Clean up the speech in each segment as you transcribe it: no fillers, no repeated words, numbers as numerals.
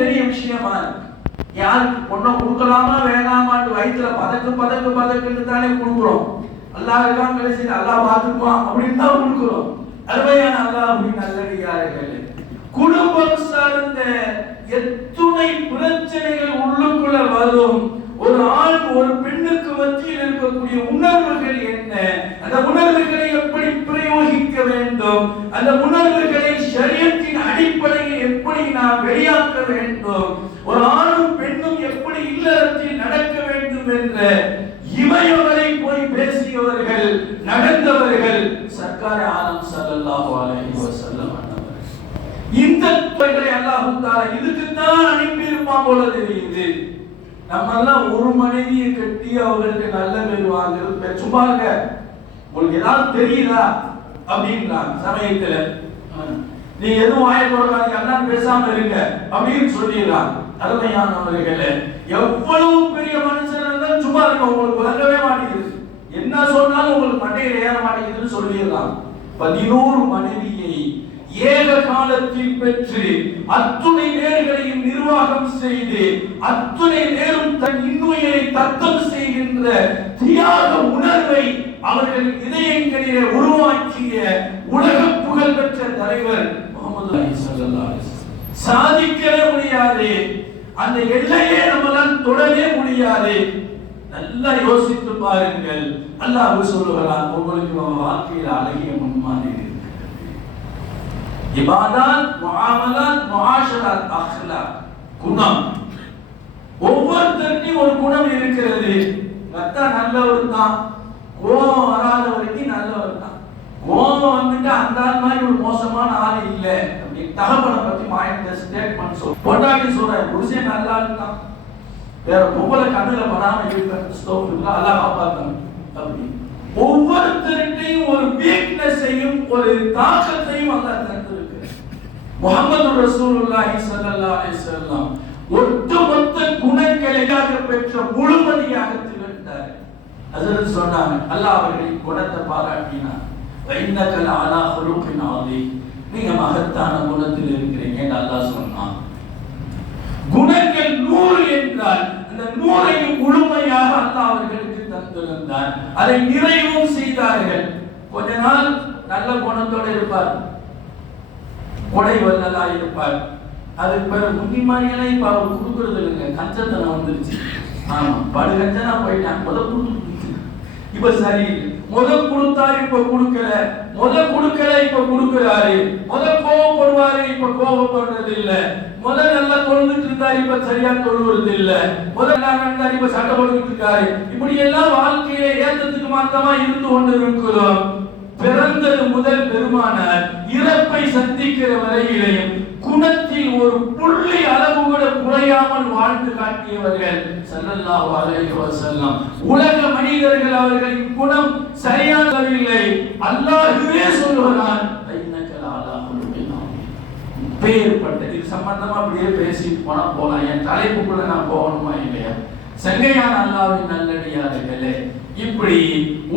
பெரிய விஷயமா இருக்கு. யாருக்கு பொண்ணை கொடுக்கலாமா வேணாமான்னு வயிற்றுல பதக்கு பதக்கு பதக்குன்னு தானே கொடுக்குறோம். அல்லாஹ் இருக்கான் கடைசி அல்லாஹ் பார்த்துக்குவான் அப்படின்னு தான் கொடுக்குறோம். அருமையான அல்லாஹ்வின் நல்லடியார்களே, குடும்பம் சார்ந்த எத்துணை பிரச்சனைகள் உள்ளுக்குள்ள வரும். ஒரு ஆண் ஒரு பெண்ணுக்கு மத்தியில் இருக்கக்கூடிய உணர்வுகள் என்ன, அந்த உணர்வுகளை எப்படி பிரயோகிக்க வேண்டும், அந்த உணர்வுகளை ஷரியத்தின் அடிப்படையில் எப்படி நாம் வெளியாக்க வேண்டும், ஒரு ஆணும் பெண்ணும் எப்படி இல்லறத்தில் நடக்க வேண்டும் என்ற இமயவரை போய் பேசியவர்கள், நடந்தவர்கள் சர்க்கார் ஆலம் ஸல்லல்லாஹு அலைஹி வஸல்லம். இந்த துறைகளை அல்லாஹ் தஆலா இதுக்கு தான் அனுப்பி இருப்பான் போல தெரியுது. நம்ம எல்லாம் ஒரு மனைவியை கட்டி அவர்களுக்கு நல்ல பேர் வாங்குறது சும்மா இருக்க, உங்களுக்கு ஏதாவது தெரியுதா அப்படின்றாங்க சமயத்துல. நீ எதுவும் வாய போடுறாங்க எல்லாம் பேசாம இருங்க அப்படின்னு சொல்லிடுறாங்க. அருமையானவர்களே, எவ்வளவு பெரிய மனுஷன் இருந்தாலும் சும்மா இருக்க, உங்களுக்கு விளங்கவே மாட்டேங்குது, என்ன சொன்னாலும் உங்களுக்கு மண்டையில் ஏற மாட்டேங்குதுன்னு சொல்லிடலாம். 11 மனைவியை ஏக காலத்தில் பெற்று அத்துணை நேர்களையும் நிர்வாகம் செய்து அத்துணை நேரும் தன் இன்னுயிரை தத்தம் செய்கின்ற தியாக உணர்வை அவர்கள் இதயங்களிலே உருவாக்கிய உலக புகழ் பெற்ற தலைவர் முஹம்மது ஸல்லல்லாஹு அலைஹி வஸல்லம். சாதிக்கவே முடியாது, அந்த எல்லையே நம்மளால் தொடவே முடியாது. நல்லா யோசித்து பாருங்கள். அல்லாஹ் சொல்லுகிறான், உங்களுக்கு வாழ்க்கையில் அழகிய முன்மாதிரி இருக்கு. இபாதத், முஆமலாத், முஆஷராத், அக்லாக், குணம். ஒவ்வொருத்தருக்கும் ஒரு குணம் இருக்கிறது. மத்தா நல்லவர் தான், கோபம் வராத வரைக்கும் நல்லவர் தான். கோபம் வந்துட்டு அந்த மாதிரி ஒரு மோசமான ஆள் இல்லை அப்படி தகவலை பத்தி மாயந்த ஸ்டேட்மெண்ட் சொல்ல பொண்டாட்டி சொல்ற புருஷன் நல்லா இருக்கான், வேற பொம்பளை கண்ணுல படாம இருக்க அல்லாஹ் காப்பாத்தணும் அப்படி. ஒவ்வொருத்தருக்கையும் ஒரு வீக்னஸையும் ஒரு தாக்கத்தையும் அல்லாஹ் தந்திருக்கிறார். முஹம்மது ரசூலுல்லாஹி ஸல்லல்லாஹு அலைஹி வஸல்லம் ஒட்டுமொத்த குணங்களையாக பெற்ற முழுமதியாக திகழ்ந்தார். ஹஜ்ரத் சொன்னாங்க, அல்லாஹ் அவர்களின் குணத்தை பாராட்டினார். வைன்னக லஅலா ஹுலுகின் அதீம், நீங்க மகத்தான குணத்தில் இருக்கிறீங்க என்று அல்லாஹ் சொன்னான். குணங்கள் 100 என்றால் அந்த 100ஐயும் முழுமையாக அல்லாஹ் அவர்களுக்கு தந்திருந்தார். அதை நிறைவும் செய்தார்கள். கொஞ்ச நாள் நல்ல குணத்தோடு இருப்பார், கொடை வல்லலா இருப்பார். அதுக்கு பிறகு முன்னி மாதிரியெல்லாம் இப்ப அவர் கொடுக்கறது இல்லைங்க, கஞ்சத்தனம் வந்துருச்சு. ஆமா, படு கஞ்சனா போயிட்டான், கொடுத்து இப்ப சரியில்லை. கொடுத்தா இப்ப கொடுக்கல, கொடுக்கல இப்ப கொடுக்கிறாரு. கோவப்படுவாரு, இப்ப கோவப்படுறது இல்ல. நல்லா தொழுதுட்டு இருந்தாரு, இப்ப சரியா தொழுவது இல்ல. நல்லா இப்ப சண்டை போட்டுக்கிட்டு இருக்காரு. இப்படி எல்லாம் வாழ்க்கையில ஏற்றத்துக்கு மாத்தமா இருந்து கொண்டு இருக்கிறோம். பிறந்தது முதல் பெருமானார் இறப்பை சந்திக்கிற வரையிலையும் குணத்தில் ஒரு புள்ளி அளவு கூட குறையாமல் வாழ்ந்து காட்டியவர்கள் ஸல்லல்லாஹு அலைஹி வஸல்லம். உலக மனிதர்கள் அவர்களின் குணம் சரியானவில்லை. அல்லாஹ்வே சொல்கிறான், இன்னக லஅலா ஹுலுகின் அதீம். பேர்பட்ட இது சம்பந்தமா அப்படியே பேசிட்டு போலாம். என் தலைப்புக்குள்ள நான் போகணுமா இல்லையா? சங்கையான அல்லாஹ்வின் நல்லடியார்களே, இப்படி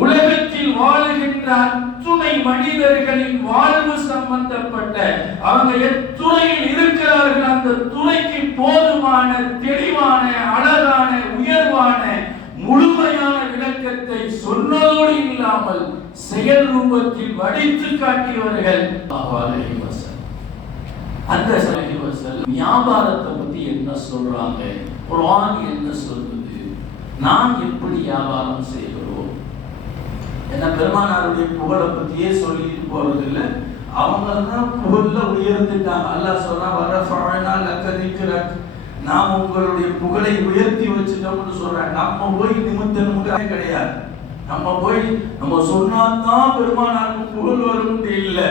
உலகத்தில் வாழுகின்ற அத்துணை மனிதர்களின் வாழ்வு சம்பந்தப்பட்ட அவங்க எத்துறையில் இருக்கிறார்கள் அந்த துறைக்கு போதுமான தெளிவான அழகான உயர்வான முழுமையான விளக்கத்தை சொன்னதோடு இல்லாமல் செயல் ரூபத்தில் வடித்து காட்டியவர்கள் அந்த வியாபாரத்தை பத்தி என்ன சொல்றாங்க, குர்ஆன் என்ன சொல்லுது, நாம் எப்படி வியாபாரம் செய்கிறோம்? என்ன பெருமானாருடைய புகழை பத்தியே சொல்லிட்டு போறது இல்லை, அவங்க தான் புகழ்ல உயர்ந்துட்டாங்க. அல்லாஹ் சொன்னா வரஃபஅனா லக திக்ரக், நாம் உங்களுடைய புகழை உயர்த்தி வச்சுட்டோம்னு சொல்றாங்க. நம்ம போய் நிமித்தம் கிடையாது, நம்ம போய் நம்ம சொன்னாதான் பெருமானாருக்கு புகழ் வரும்னு இல்லை.